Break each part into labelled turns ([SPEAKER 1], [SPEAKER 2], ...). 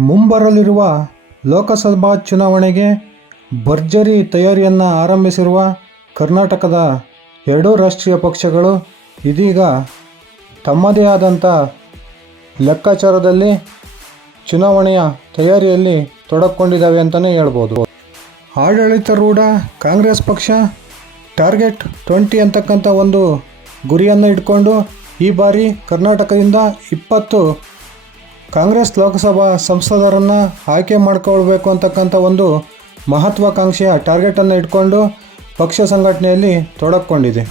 [SPEAKER 1] ಮುಂಬರಲಿರುವ ಲೋಕಸಭಾ ಚುನಾವಣೆಗೆ ಭರ್ಜರಿ ತಯಾರಿಯನ್ನು ಆರಂಭಿಸಿರುವ ಕರ್ನಾಟಕದ ಎರಡೂ ರಾಷ್ಟ್ರೀಯ ಪಕ್ಷಗಳು ಇದೀಗ ತಮ್ಮದೇ ಆದಂಥ ಲೆಕ್ಕಾಚಾರದಲ್ಲಿ ಚುನಾವಣೆಯ ತಯಾರಿಯಲ್ಲಿ ತೊಡಕೊಂಡಿದ್ದಾವೆ ಅಂತಲೇ ಹೇಳ್ಬೋದು. ಆಡಳಿತಾರೂಢ ಕಾಂಗ್ರೆಸ್ ಪಕ್ಷ ಟಾರ್ಗೆಟ್ ಟ್ವೆಂಟಿ ಅಂತಕ್ಕಂಥ ಒಂದು ಗುರಿಯನ್ನು ಇಟ್ಕೊಂಡು ಈ ಬಾರಿ ಕರ್ನಾಟಕದಿಂದ ಇಪ್ಪತ್ತು ಕಾಂಗ್ರೆಸ್ ಲೋಕಸಭಾ ಸಂಸದರನ್ನು ಆಯ್ಕೆ ಮಾಡ್ಕೊಳ್ಬೇಕು ಅಂತಕ್ಕಂಥ ಒಂದು ಮಹತ್ವಾಕಾಂಕ್ಷೆಯ ಟಾರ್ಗೆಟನ್ನು ಇಟ್ಕೊಂಡು ಪಕ್ಷ ಸಂಘಟನೆಯಲ್ಲಿ ತೊಡಕೊಂಡಿದೆ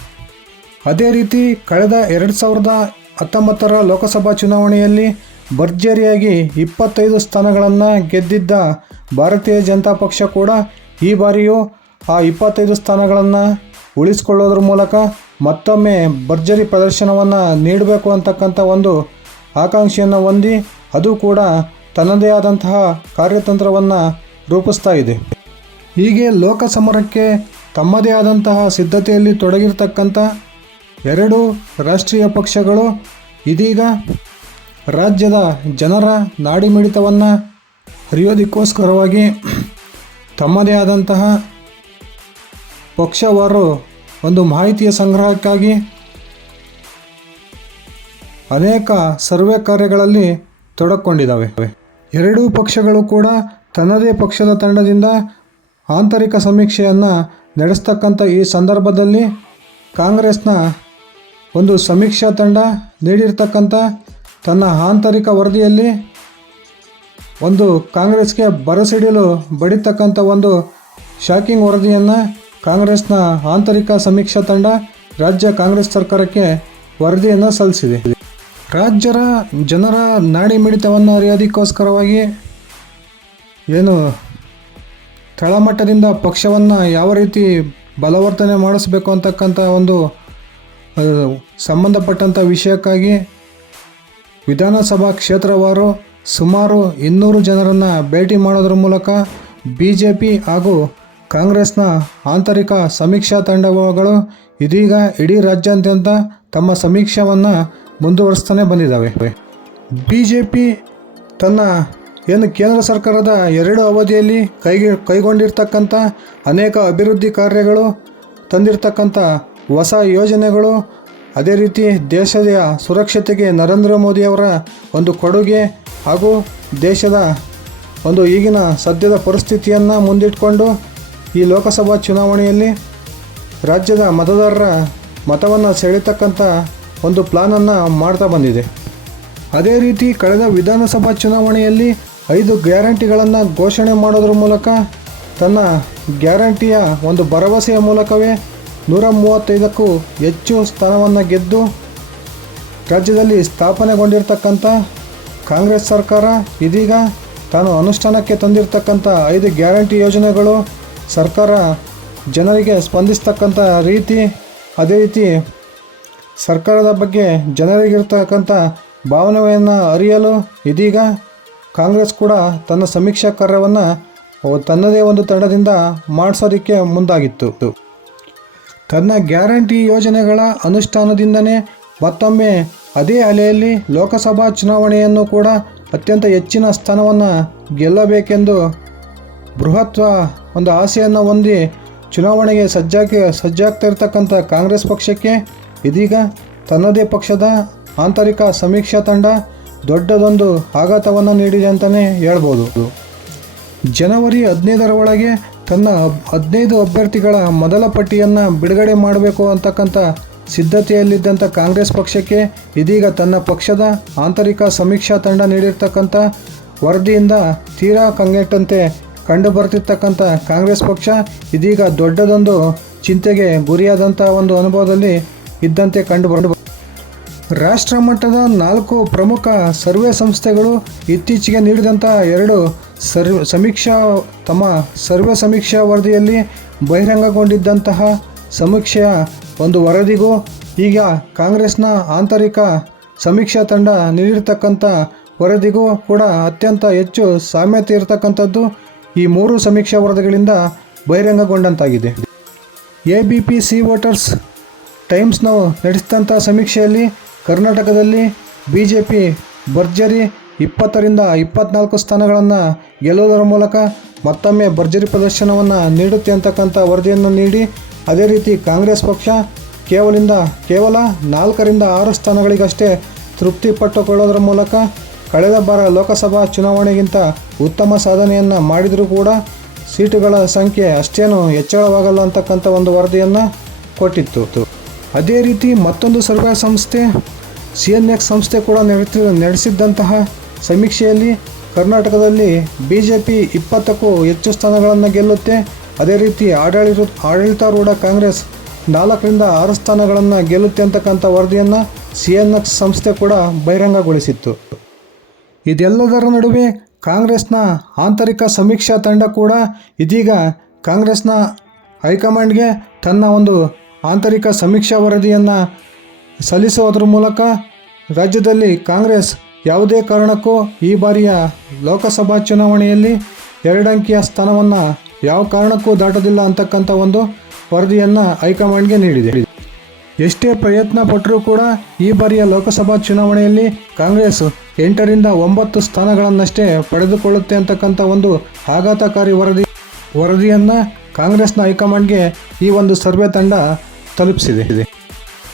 [SPEAKER 1] ಅದೇ ರೀತಿ ಕಳೆದ ಎರಡು ಸಾವಿರದ ಹತ್ತೊಂಬತ್ತರ ಲೋಕಸಭಾ ಚುನಾವಣೆಯಲ್ಲಿ ಭರ್ಜರಿಯಾಗಿ ಇಪ್ಪತ್ತೈದು ಸ್ಥಾನಗಳನ್ನು ಗೆದ್ದಿದ್ದ ಭಾರತೀಯ ಜನತಾ ಪಕ್ಷ ಕೂಡ ಈ ಬಾರಿಯೂ ಆ ಇಪ್ಪತ್ತೈದು ಸ್ಥಾನಗಳನ್ನು ಉಳಿಸಿಕೊಳ್ಳೋದ್ರ ಮೂಲಕ ಮತ್ತೊಮ್ಮೆ ಭರ್ಜರಿ ಪ್ರದರ್ಶನವನ್ನು ನೀಡಬೇಕು ಅಂತಕ್ಕಂಥ ಒಂದು ಆಕಾಂಕ್ಷೆಯನ್ನು ಹೊಂದಿ ಅದು ಕೂಡ ತನ್ನದೇ ಆದಂತಹ ಕಾರ್ಯತಂತ್ರವನ್ನು ರೂಪಿಸ್ತಾ ಇದೆ. ಹೀಗೆ ಲೋಕ ಸಮರಕ್ಕೆ ತಮ್ಮದೇ ಆದಂತಹ ಸಿದ್ಧತೆಯಲ್ಲಿ ತೊಡಗಿರ್ತಕ್ಕಂಥ ಎರಡು ರಾಷ್ಟ್ರೀಯ ಪಕ್ಷಗಳು ಇದೀಗ ರಾಜ್ಯದ ಜನರ ನಾಡಿಮಿಡಿತವನ್ನು ಹರಿಯೋದಕ್ಕೋಸ್ಕರವಾಗಿ ತಮ್ಮದೇ ಆದಂತಹ ಪಕ್ಷವಾರು ಒಂದು ಮಾಹಿತಿಯ ಸಂಗ್ರಹಕ್ಕಾಗಿ ಅನೇಕ ಸರ್ವೆ ಕಾರ್ಯಗಳಲ್ಲಿ ತೊಡಕೊಂಡಿದ್ದಾವೆ. ಎರಡೂ ಪಕ್ಷಗಳು ಕೂಡ ತನ್ನದೇ ಪಕ್ಷದ ತಂಡದಿಂದ ಆಂತರಿಕ ಸಮೀಕ್ಷೆಯನ್ನು ನಡೆಸ್ತಕ್ಕಂಥ ಈ ಸಂದರ್ಭದಲ್ಲಿ ಕಾಂಗ್ರೆಸ್ನ ಒಂದು ಸಮೀಕ್ಷಾ ತಂಡ ನೀಡಿರ್ತಕ್ಕಂಥ ತನ್ನ ಆಂತರಿಕ ವರದಿಯಲ್ಲಿ ಒಂದು ಕಾಂಗ್ರೆಸ್ಗೆ ಬರಸಿಡಿಲು ಬಡಿತಕ್ಕಂಥ ಒಂದು ಶಾಕಿಂಗ್ ವರದಿಯನ್ನು ಕಾಂಗ್ರೆಸ್ನ ಆಂತರಿಕ ಸಮೀಕ್ಷಾ ತಂಡ ರಾಜ್ಯ ಕಾಂಗ್ರೆಸ್ ಸರ್ಕಾರಕ್ಕೆ ವರದಿಯನ್ನು ಸಲ್ಲಿಸಿದೆ. ರಾಜ್ಯರ ಜನರ ನಾಡಿ ಮಿಡಿತವನ್ನು ಅರಿಯೋದಕ್ಕೋಸ್ಕರವಾಗಿ ಏನು ತಳಮಟ್ಟದಿಂದ ಪಕ್ಷವನ್ನು ಯಾವ ರೀತಿ ಬಲವರ್ತನೆ ಮಾಡಿಸ್ಬೇಕು ಅಂತಕ್ಕಂಥ ಒಂದು ಸಂಬಂಧಪಟ್ಟಂಥ ವಿಷಯಕ್ಕಾಗಿ ವಿಧಾನಸಭಾ ಕ್ಷೇತ್ರವಾರು ಸುಮಾರು ಇನ್ನೂರು ಜನರನ್ನು ಭೇಟಿ ಮಾಡೋದ್ರ ಮೂಲಕ ಬಿ ಜೆ ಪಿ ಹಾಗೂ ಕಾಂಗ್ರೆಸ್ನ ಆಂತರಿಕ ಸಮೀಕ್ಷಾ ತಂಡಗಳು ಇದೀಗ ಇಡೀ ರಾಜ್ಯಾದ್ಯಂತ ತಮ್ಮ ಸಮೀಕ್ಷೆಯನ್ನು ಮುಂದುವರಿಸ್ತಾನೆ ಬಂದಿದ್ದಾವೆ. ಬಿ ಜೆ ಪಿ ತನ್ನ ಏನು ಕೇಂದ್ರ ಸರ್ಕಾರದ ಎರಡು ಅವಧಿಯಲ್ಲಿ ಕೈಗೆ ಕೈಗೊಂಡಿರ್ತಕ್ಕಂಥ ಅನೇಕ ಅಭಿವೃದ್ಧಿ ಕಾರ್ಯಗಳು ತಂದಿರತಕ್ಕಂಥ ಹೊಸ ಯೋಜನೆಗಳು, ಅದೇ ರೀತಿ ದೇಶದ ಸುರಕ್ಷತೆಗೆ ನರೇಂದ್ರ ಮೋದಿಯವರ ಒಂದು ಕೊಡುಗೆ ಹಾಗೂ ದೇಶದ ಒಂದು ಈಗಿನ ಸದ್ಯದ ಪರಿಸ್ಥಿತಿಯನ್ನು ಮುಂದಿಟ್ಕೊಂಡು ಈ ಲೋಕಸಭಾ ಚುನಾವಣೆಯಲ್ಲಿ ರಾಜ್ಯದ ಮತದಾರರ ಮತವನ್ನು ಸೆಳೀತಕ್ಕಂಥ ಒಂದು ಪ್ಲಾನನ್ನು ಮಾಡ್ತಾ ಬಂದಿದೆ. ಅದೇ ರೀತಿ ಕಳೆದ ವಿಧಾನಸಭಾ ಚುನಾವಣೆಯಲ್ಲಿ ಐದು ಗ್ಯಾರಂಟಿಗಳನ್ನು ಘೋಷಣೆ ಮಾಡೋದ್ರ ಮೂಲಕ ತನ್ನ ಗ್ಯಾರಂಟಿಯ ಒಂದು ಭರವಸೆಯ ಮೂಲಕವೇ ನೂರ ಮೂವತ್ತೈದಕ್ಕೂ ಹೆಚ್ಚು ಸ್ಥಾನವನ್ನು ಗೆದ್ದು ರಾಜ್ಯದಲ್ಲಿ ಸ್ಥಾಪನೆಗೊಂಡಿರ್ತಕ್ಕಂಥ ಕಾಂಗ್ರೆಸ್ ಸರ್ಕಾರ ಇದೀಗ ತಾನು ಅನುಷ್ಠಾನಕ್ಕೆ ತಂದಿರತಕ್ಕಂಥ ಐದು ಗ್ಯಾರಂಟಿ ಯೋಜನೆಗಳು ಸರ್ಕಾರ ಜನರಿಗೆ ಸ್ಪಂದಿಸ್ತಕ್ಕಂಥ ರೀತಿ, ಅದೇ ರೀತಿ ಸರ್ಕಾರದ ಬಗ್ಗೆ ಜನರಿಗಿರ್ತಕ್ಕಂಥ ಭಾವನೆಯನ್ನು ಅರಿಯಲು ಇದೀಗ ಕಾಂಗ್ರೆಸ್ ಕೂಡ ತನ್ನ ಸಮೀಕ್ಷಾ ಕಾರ್ಯವನ್ನು ತನ್ನದೇ ಒಂದು ತಂಡದಿಂದ ಮಾಡಿಸೋದಕ್ಕೆ ಮುಂದಾಗಿತ್ತು. ತನ್ನ ಗ್ಯಾರಂಟಿ ಯೋಜನೆಗಳ ಅನುಷ್ಠಾನದಿಂದನೇ ಮತ್ತೊಮ್ಮೆ ಅದೇ ಅಲೆಯಲ್ಲಿ ಲೋಕಸಭಾ ಚುನಾವಣೆಯನ್ನು ಕೂಡ ಅತ್ಯಂತ ಹೆಚ್ಚಿನ ಸ್ಥಾನವನ್ನು ಗೆಲ್ಲಬೇಕೆಂದು ಬೃಹತ್ವ ಒಂದು ಆಸೆಯನ್ನು ಹೊಂದಿ ಚುನಾವಣೆಗೆ ಸಜ್ಜಾಗಿ ಸಜ್ಜಾಗ್ತಾ ಇರ್ತಕ್ಕಂಥ ಕಾಂಗ್ರೆಸ್ ಪಕ್ಷಕ್ಕೆ ಇದೀಗ ತನ್ನದೇ ಪಕ್ಷದ ಆಂತರಿಕ ಸಮೀಕ್ಷಾ ತಂಡ ದೊಡ್ಡದೊಂದು ಆಘಾತವನ್ನು ನೀಡಿದೆ ಅಂತಲೇ ಹೇಳ್ಬೋದು. ಜನವರಿ ಹದಿನೈದರ ಒಳಗೆ ತನ್ನ ಹದಿನೈದು ಅಭ್ಯರ್ಥಿಗಳ ಮೊದಲ ಪಟ್ಟಿಯನ್ನು ಬಿಡುಗಡೆ ಮಾಡಬೇಕು ಅಂತಕ್ಕಂಥ ಸಿದ್ಧತೆಯಲ್ಲಿದ್ದಂಥ ಕಾಂಗ್ರೆಸ್ ಪಕ್ಷಕ್ಕೆ ಇದೀಗ ತನ್ನ ಪಕ್ಷದ ಆಂತರಿಕ ಸಮೀಕ್ಷಾ ತಂಡ ನೀಡಿರ್ತಕ್ಕಂಥ ವರದಿಯಿಂದ ತೀರಾ ಕಂಗೆಟ್ಟಂತೆ ಕಂಡು ಬರ್ತಿರ್ತಕ್ಕಂಥ ಕಾಂಗ್ರೆಸ್ ಪಕ್ಷ ಇದೀಗ ದೊಡ್ಡದೊಂದು ಚಿಂತೆಗೆ ಗುರಿಯಾದಂಥ ಒಂದು ಅನುಭವದಲ್ಲಿ ಇದ್ದಂತೆ ಕಂಡುಬಂದು ರಾಷ್ಟ್ರ ಮಟ್ಟದ ನಾಲ್ಕು ಪ್ರಮುಖ ಸರ್ವೆ ಸಂಸ್ಥೆಗಳು ಇತ್ತೀಚೆಗೆ ನೀಡಿದಂಥ ಎರಡು ಸರ್ ಸಮೀಕ್ಷಾ ತಮ್ಮ ಸರ್ವೆ ಸಮೀಕ್ಷಾ ವರದಿಯಲ್ಲಿ ಬಹಿರಂಗಗೊಂಡಿದ್ದಂತಹ ಸಮೀಕ್ಷೆಯ ಒಂದು ವರದಿಗೂ ಈಗ ಕಾಂಗ್ರೆಸ್ನ ಆಂತರಿಕ ಸಮೀಕ್ಷಾ ತಂಡ ನೀಡಿರ್ತಕ್ಕಂಥ ವರದಿಗೂ ಕೂಡ ಅತ್ಯಂತ ಹೆಚ್ಚು ಸಾಮ್ಯತೆ ಇರತಕ್ಕಂಥದ್ದು ಈ ಮೂರು ಸಮೀಕ್ಷಾ ವರದಿಗಳಿಂದ ಬಹಿರಂಗಗೊಂಡಂತಾಗಿದೆ. A B P C voters Times ನಾವು ನಡೆಸಿದಂಥ ಸಮೀಕ್ಷೆಯಲ್ಲಿ ಕರ್ನಾಟಕದಲ್ಲಿ ಬಿ ಜೆ ಪಿ ಭರ್ಜರಿ ಇಪ್ಪತ್ತರಿಂದ ಇಪ್ಪತ್ನಾಲ್ಕು ಸ್ಥಾನಗಳನ್ನು ಗೆಲ್ಲುವುದರ ಮೂಲಕ ಮತ್ತೊಮ್ಮೆ ಭರ್ಜರಿ ಪ್ರದರ್ಶನವನ್ನು ನೀಡುತ್ತೆ ಅಂತಕ್ಕಂಥ ವರದಿಯನ್ನು ನೀಡಿ, ಅದೇ ರೀತಿ ಕಾಂಗ್ರೆಸ್ ಪಕ್ಷ ಕೇವಲಿಂದ ಕೇವಲ ನಾಲ್ಕರಿಂದ ಆರು ಸ್ಥಾನಗಳಿಗಷ್ಟೇ ತೃಪ್ತಿ ಪಟ್ಟುಕೊಳ್ಳೋದರ ಮೂಲಕ ಕಳೆದ ಬಾರ ಲೋಕಸಭಾ ಚುನಾವಣೆಗಿಂತ ಉತ್ತಮ ಸಾಧನೆಯನ್ನು ಮಾಡಿದರೂ ಕೂಡ ಸೀಟುಗಳ ಸಂಖ್ಯೆ ಅಷ್ಟೇನು ಹೆಚ್ಚಳವಾಗಲ್ಲ ಅಂತಕ್ಕಂಥ ಒಂದು ವರದಿಯನ್ನು ಕೊಟ್ಟಿತ್ತು. ಅದೇ ರೀತಿ ಮತ್ತೊಂದು ಸರ್ವೆ ಸಂಸ್ಥೆ ಸಿ ಎನ್ ಎಕ್ಸ್ ಸಂಸ್ಥೆ ಕೂಡ ನಡೆಸಿ ನಡೆಸಿದ್ದಂತಹ ಸಮೀಕ್ಷೆಯಲ್ಲಿ ಕರ್ನಾಟಕದಲ್ಲಿ ಬಿ ಜೆ ಪಿ ಇಪ್ಪತ್ತಕ್ಕೂ ಹೆಚ್ಚು ಸ್ಥಾನಗಳನ್ನು ಗೆಲ್ಲುತ್ತೆ. ಅದೇ ರೀತಿ ಆಡಳಿತ, ಆಡಳಿತಾರೂಢ ಕಾಂಗ್ರೆಸ್ ನಾಲ್ಕರಿಂದ ಆರು ಸ್ಥಾನಗಳನ್ನು ಗೆಲ್ಲುತ್ತೆ ಅಂತಕ್ಕಂಥ ವರದಿಯನ್ನು ಸಿ ಎನ್ ಎಕ್ಸ್ ಸಂಸ್ಥೆ ಕೂಡ ಬಹಿರಂಗಗೊಳಿಸಿತ್ತು. ಇದೆಲ್ಲದರ ನಡುವೆ ಕಾಂಗ್ರೆಸ್ನ ಆಂತರಿಕ ಸಮೀಕ್ಷಾ ತಂಡ ಕೂಡ ಇದೀಗ ಕಾಂಗ್ರೆಸ್ನ ಹೈಕಮಾಂಡ್ಗೆ ತನ್ನ ಒಂದು ಆಂತರಿಕ ಸಮೀಕ್ಷಾ ವರದಿಯನ್ನು ಸಲ್ಲಿಸುವುದರ ಮೂಲಕ ರಾಜ್ಯದಲ್ಲಿ ಕಾಂಗ್ರೆಸ್ ಯಾವುದೇ ಕಾರಣಕ್ಕೂ ಈ ಬಾರಿಯ ಲೋಕಸಭಾ ಚುನಾವಣೆಯಲ್ಲಿ ಎರಡಂಕಿಯ ಸ್ಥಾನವನ್ನು ಯಾವ ಕಾರಣಕ್ಕೂ ದಾಟೋದಿಲ್ಲ ಅಂತಕ್ಕಂಥ ಒಂದು ವರದಿಯನ್ನು ಹೈಕಮಾಂಡ್ಗೆ ನೀಡಿದೆ. ಎಷ್ಟೇ ಪ್ರಯತ್ನ ಪಟ್ಟರೂ ಕೂಡ ಈ ಬಾರಿಯ ಲೋಕಸಭಾ ಚುನಾವಣೆಯಲ್ಲಿ ಕಾಂಗ್ರೆಸ್ ಎಂಟರಿಂದ ಒಂಬತ್ತು ಸ್ಥಾನಗಳನ್ನಷ್ಟೇ ಪಡೆದುಕೊಳ್ಳುತ್ತೆ ಅಂತಕ್ಕಂಥ ಒಂದು ಆಘಾತಕಾರಿ ವರದಿ, ವರದಿಯನ್ನು ಕಾಂಗ್ರೆಸ್ನ ಹೈಕಮಾಂಡ್ಗೆ ಈ ಒಂದು ಸರ್ವೆ ತಂಡ ತಲುಪಿಸಿದೆ.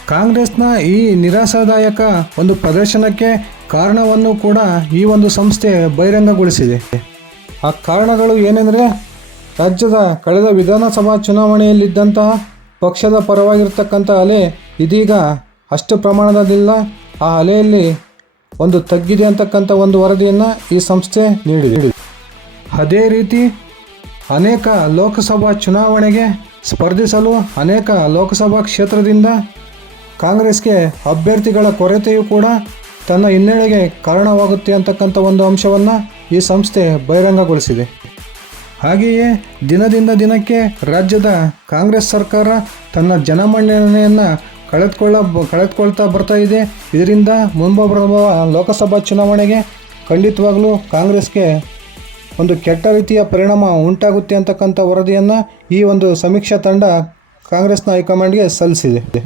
[SPEAKER 1] ಕಾಂಗ್ರೆಸ್ನ ಈ ನಿರಾಸಾದಾಯಕ ಒಂದು ಪ್ರದರ್ಶನಕ್ಕೆ ಕಾರಣವನ್ನು ಕೂಡ ಈ ಒಂದು ಸಂಸ್ಥೆ ಬಹಿರಂಗಗೊಳಿಸಿದೆ. ಆ ಕಾರಣಗಳು ಏನೆಂದರೆ, ರಾಜ್ಯದ ಕಳೆದ ವಿಧಾನಸಭಾ ಚುನಾವಣೆಯಲ್ಲಿದ್ದಂತಹ ಪಕ್ಷದ ಪರವಾಗಿರ್ತಕ್ಕಂಥ ಅಲೆ ಇದೀಗ ಅಷ್ಟು ಪ್ರಮಾಣದಲ್ಲಿಲ್ಲ. ಆ ಅಲೆಯಲ್ಲಿ ಒಂದು ತಗ್ಗಿದೆ ಅಂತಕ್ಕಂಥ ಒಂದು ವರದಿಯನ್ನು ಈ ಸಂಸ್ಥೆ ನೀಡಿದೆ. ಅದೇ ರೀತಿ ಅನೇಕ ಲೋಕಸಭಾ ಚುನಾವಣೆಗೆ ಸ್ಪರ್ಧಿಸಲು ಅನೇಕ ಲೋಕಸಭಾ ಕ್ಷೇತ್ರದಿಂದ ಕಾಂಗ್ರೆಸ್ಗೆ ಅಭ್ಯರ್ಥಿಗಳ ಕೊರತೆಯೂ ಕೂಡ ತನ್ನ ಹಿನ್ನೆಲೆಗೆ ಕಾರಣವಾಗುತ್ತೆ ಅಂತಕ್ಕಂಥ ಒಂದು ಅಂಶವನ್ನು ಈ ಸಂಸ್ಥೆ ಬಹಿರಂಗಗೊಳಿಸಿದೆ. ಹಾಗೆಯೇ ದಿನದಿಂದ ದಿನಕ್ಕೆ ರಾಜ್ಯದ ಕಾಂಗ್ರೆಸ್ ಸರ್ಕಾರ ತನ್ನ ಜನಮನ್ನಣೆಯನ್ನು ಕಳೆದುಕೊಳ್ಳ, ಕಳೆದುಕೊಳ್ತಾ ಬರ್ತಾ ಇದೆ. ಇದರಿಂದ ಮುಂಬರುವ ಲೋಕಸಭಾ ಚುನಾವಣೆಗೆ ಖಂಡಿತವಾಗಲೂ ಕಾಂಗ್ರೆಸ್ಗೆ ಒಂದು ಕೆಟ್ಟ ರೀತಿಯ ಪರಿಣಾಮ ಉಂಟಾಗುತ್ತೆ ಅಂತಕ್ಕಂಥ ವರದಿಯನ್ನು ಈ ಒಂದು ಸಮೀಕ್ಷಾ ತಂಡ ಕಾಂಗ್ರೆಸ್ನ ಹೈಕಮಾಂಡ್ಗೆ ಸಲ್ಲಿಸಿದೆ.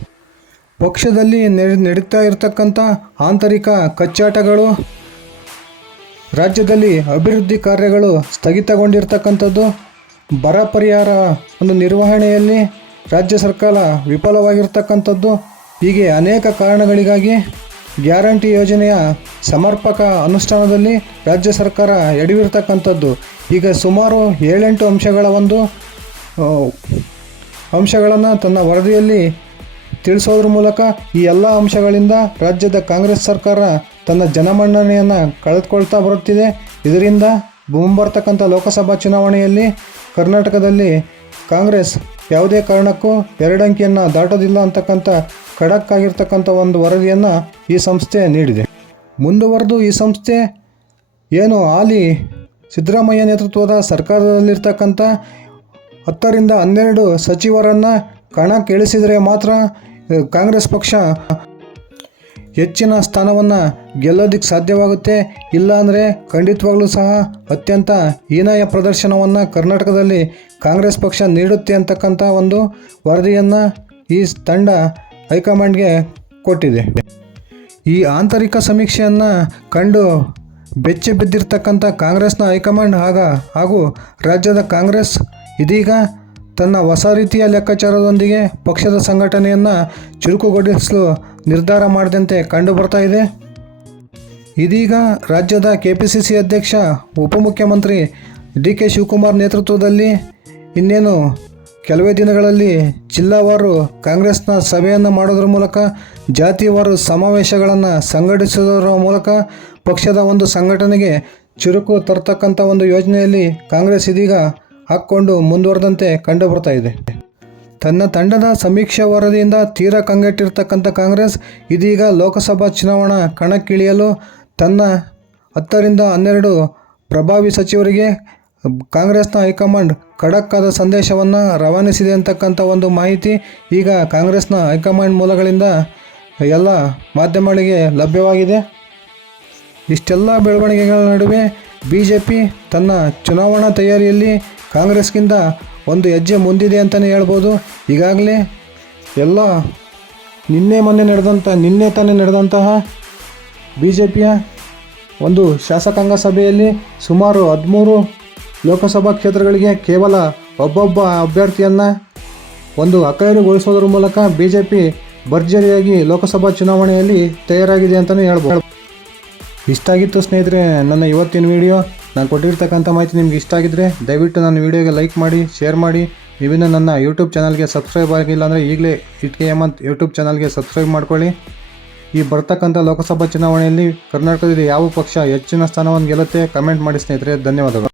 [SPEAKER 1] ಪಕ್ಷದಲ್ಲಿ ನಡೆ, ನಡೀತಾ ಇರತಕ್ಕಂಥ ಆಂತರಿಕ ಕಚ್ಚಾಟಗಳು, ರಾಜ್ಯದಲ್ಲಿ ಅಭಿವೃದ್ಧಿ ಕಾರ್ಯಗಳು ಸ್ಥಗಿತಗೊಂಡಿರ್ತಕ್ಕಂಥದ್ದು, ಬರ ಪರಿಹಾರ ಒಂದು ನಿರ್ವಹಣೆಯಲ್ಲಿ ರಾಜ್ಯ ಸರ್ಕಾರ ವಿಫಲವಾಗಿರ್ತಕ್ಕಂಥದ್ದು, ಹೀಗೆ ಅನೇಕ ಕಾರಣಗಳಿಗಾಗಿ ಗ್ಯಾರಂಟಿ ಯೋಜನೆಯ ಸಮರ್ಪಕ ಅನುಷ್ಠಾನದಲ್ಲಿ ರಾಜ್ಯ ಸರ್ಕಾರ ಎಡವಿರ್ತಕ್ಕಂಥದ್ದು. ಈಗ ಸುಮಾರು ಏಳೆಂಟು ಅಂಶಗಳ ಒಂದು ಅಂಶಗಳನ್ನು ತನ್ನ ವರದಿಯಲ್ಲಿ ತಿಳಿಸೋದ್ರ ಮೂಲಕ ಈ ಎಲ್ಲ ಅಂಶಗಳಿಂದ ರಾಜ್ಯದ ಕಾಂಗ್ರೆಸ್ ಸರ್ಕಾರ ತನ್ನ ಜನಮನ್ನಣೆಯನ್ನು ಕಳೆದುಕೊಳ್ತಾ ಬರುತ್ತಿದೆ. ಇದರಿಂದ ಮುಂಬರ್ತಕ್ಕಂಥ ಲೋಕಸಭಾ ಚುನಾವಣೆಯಲ್ಲಿ ಕರ್ನಾಟಕದಲ್ಲಿ ಕಾಂಗ್ರೆಸ್ ಯಾವುದೇ ಕಾರಣಕ್ಕೂ ಎರಡಂಕಿಯನ್ನು ದಾಟೋದಿಲ್ಲ ಅಂತಕ್ಕಂಥ ಖಡಕ್ ಆಗಿರ್ತಕ್ಕಂಥ ಒಂದು ವರದಿಯನ್ನು ಈ ಸಂಸ್ಥೆ ನೀಡಿದೆ. ಮುಂದುವರೆದು ಈ ಸಂಸ್ಥೆ ಏನು ಆಲಿ ಸಿದ್ದರಾಮಯ್ಯ ನೇತೃತ್ವದ ಸರ್ಕಾರದಲ್ಲಿರ್ತಕ್ಕಂಥ ಹತ್ತರಿಂದ ಹನ್ನೆರಡು ಸಚಿವರನ್ನು ಕಣಕ್ಕೆ ಇಳಿಸಿದರೆ ಮಾತ್ರ ಕಾಂಗ್ರೆಸ್ ಪಕ್ಷ ಹೆಚ್ಚಿನ ಸ್ಥಾನವನ್ನು ಗೆಲ್ಲೋದಕ್ಕೆ ಸಾಧ್ಯವಾಗುತ್ತೆ. ಇಲ್ಲಾಂದರೆ ಖಂಡಿತವಾಗಲೂ ಸಹ ಅತ್ಯಂತ ಹೀನಾಯ ಪ್ರದರ್ಶನವನ್ನು ಕರ್ನಾಟಕದಲ್ಲಿ ಕಾಂಗ್ರೆಸ್ ಪಕ್ಷ ನೀಡುತ್ತೆ ಅಂತಕ್ಕಂಥ ಒಂದು ವರದಿಯನ್ನು ಈ ತಂಡ ಹೈಕಮಾಂಡ್ಗೆ ಕೊಟ್ಟಿದೆ. ಈ ಆಂತರಿಕ ಸಮೀಕ್ಷೆಯನ್ನು ಕಂಡು ಬೆಚ್ಚಿ ಬಿದ್ದಿರ್ತಕ್ಕಂಥ ಕಾಂಗ್ರೆಸ್ನ ಹೈಕಮಾಂಡ್ ಆಗ ಹಾಗೂ ರಾಜ್ಯದ ಕಾಂಗ್ರೆಸ್ ಇದೀಗ ತನ್ನ ಹೊಸ ರೀತಿಯ ಲೆಕ್ಕಾಚಾರದೊಂದಿಗೆ ಪಕ್ಷದ ಸಂಘಟನೆಯನ್ನು ಚುರುಕುಗೊಳಿಸಲು ನಿರ್ಧಾರ ಮಾಡಿದಂತೆ ಕಂಡು ಬರ್ತಾ ಇದೆ. ಇದೀಗ ರಾಜ್ಯದ ಕೆ ಪಿ ಸಿ ಸಿ ಅಧ್ಯಕ್ಷ, ಉಪಮುಖ್ಯಮಂತ್ರಿ ಡಿ ಕೆ ಶಿವಕುಮಾರ್ ನೇತೃತ್ವದಲ್ಲಿ ಇನ್ನೇನು ಕೆಲವೇ ದಿನಗಳಲ್ಲಿ ಜಿಲ್ಲಾವಾರು ಕಾಂಗ್ರೆಸ್ನ ಸಭೆಯನ್ನು ಮಾಡೋದ್ರ ಮೂಲಕ ಜಾತಿವಾರು ಸಮಾವೇಶಗಳನ್ನು ಸಂಘಟಿಸುವುದರ ಮೂಲಕ ಪಕ್ಷದ ಒಂದು ಸಂಘಟನೆಗೆ ಚುರುಕು ತರ್ತಕ್ಕಂಥ ಒಂದು ಯೋಜನೆಯಲ್ಲಿ ಕಾಂಗ್ರೆಸ್ ಇದೀಗ ಹಾಕ್ಕೊಂಡು ಮುಂದುವರೆದಂತೆ ಕಂಡು ಬರ್ತಾ ಇದೆ. ತನ್ನ ತಂಡದ ಸಮೀಕ್ಷಾ ವರದಿಯಿಂದ ತೀರಾ ಕಂಗೆಟ್ಟಿರ್ತಕ್ಕಂಥ ಕಾಂಗ್ರೆಸ್ ಇದೀಗ ಲೋಕಸಭಾ ಚುನಾವಣಾ ಕಣಕ್ಕಿಳಿಯಲು ತನ್ನ ಹತ್ತರಿಂದ ಹನ್ನೆರಡು ಪ್ರಭಾವಿ ಸಚಿವರಿಗೆ ಕಾಂಗ್ರೆಸ್ನ ಹೈಕಮಾಂಡ್ ಖಡಕ್ ಆದ ಸಂದೇಶವನ್ನು ರವಾನಿಸಿದೆ ಅಂತಕ್ಕಂಥ ಒಂದು ಮಾಹಿತಿ ಈಗ ಕಾಂಗ್ರೆಸ್ನ ಹೈಕಮಾಂಡ್ ಮೂಲಗಳಿಂದ ಎಲ್ಲ ಮಾಧ್ಯಮಗಳಿಗೆ ಲಭ್ಯವಾಗಿದೆ. ಇಷ್ಟೆಲ್ಲ ಬೆಳವಣಿಗೆಗಳ ನಡುವೆ ಬಿ ಜೆ ಪಿ ತನ್ನ ಚುನಾವಣಾ ತಯಾರಿಯಲ್ಲಿ ಕಾಂಗ್ರೆಸ್ಗಿಂತ ಒಂದು ಹೆಜ್ಜೆ ಮುಂದಿದೆ ಅಂತಲೇ ಹೇಳ್ಬೋದು. ಈಗಾಗಲೇ ಎಲ್ಲ ನಿನ್ನೆ ಮೊನ್ನೆ ನಡೆದಂಥ ನಿನ್ನೆ ತಾನೇ ನಡೆದಂತಹ ಬಿ ಜೆ ಪಿಯ ಒಂದು ಶಾಸಕಾಂಗ ಸಭೆಯಲ್ಲಿ ಸುಮಾರು ಹದಿಮೂರು ಲೋಕಸಭಾ ಕ್ಷೇತ್ರಗಳಿಗೆ ಕೇವಲ ಒಬ್ಬೊಬ್ಬ ಅಭ್ಯರ್ಥಿಯನ್ನು ಒಂದು ಅಖೈರುಗೊಳಿಸೋದ್ರ ಮೂಲಕ ಬಿ ಜೆ ಪಿ ಭರ್ಜರಿಯಾಗಿ ಲೋಕಸಭಾ ಚುನಾವಣೆಯಲ್ಲಿ ತಯಾರಾಗಿದೆ ಅಂತಲೇ ಹೇಳ್ಬೋದು. ಇಷ್ಟ ಆಗಿತ್ತು ಸ್ನೇಹಿತರೆ, ನನ್ನ ಇವತ್ತಿನ ವಿಡಿಯೋ. ನಾನು ಕೊಟ್ಟಿರ್ತಕ್ಕಂಥ ಮಾಹಿತಿ ನಿಮ್ಗೆ ಇಷ್ಟ ಆಗಿದ್ದರೆ ದಯವಿಟ್ಟು ನನ್ನ ವಿಡಿಯೋಗೆ ಲೈಕ್ ಮಾಡಿ, ಶೇರ್ ಮಾಡಿ. ನೀವಿನ್ನೂ ನನ್ನ ಯೂಟ್ಯೂಬ್ ಚಾನಲ್ಗೆ ಸಬ್ಸ್ಕ್ರೈಬ್ ಆಗಿಲ್ಲ ಅಂದರೆ ಈಗಲೇ ಇಟ್ಕೆ ಹೇಮಂತ್ ಯೂಟ್ಯೂಬ್ ಚಾನಲ್ಗೆ ಸಬ್ಸ್ಕ್ರೈಬ್ ಮಾಡ್ಕೊಳ್ಳಿ. ಈ ಬರ್ತಕ್ಕಂಥ ಲೋಕಸಭಾ ಚುನಾವಣೆಯಲ್ಲಿ ಕರ್ನಾಟಕದಲ್ಲಿ ಯಾವ ಪಕ್ಷ ಹೆಚ್ಚಿನ ಸ್ಥಾನವನ್ನು ಗೆಲ್ಲುತ್ತೆ ಕಮೆಂಟ್ ಮಾಡಿ ಸ್ನೇಹಿತರೆ. ಧನ್ಯವಾದಗಳು.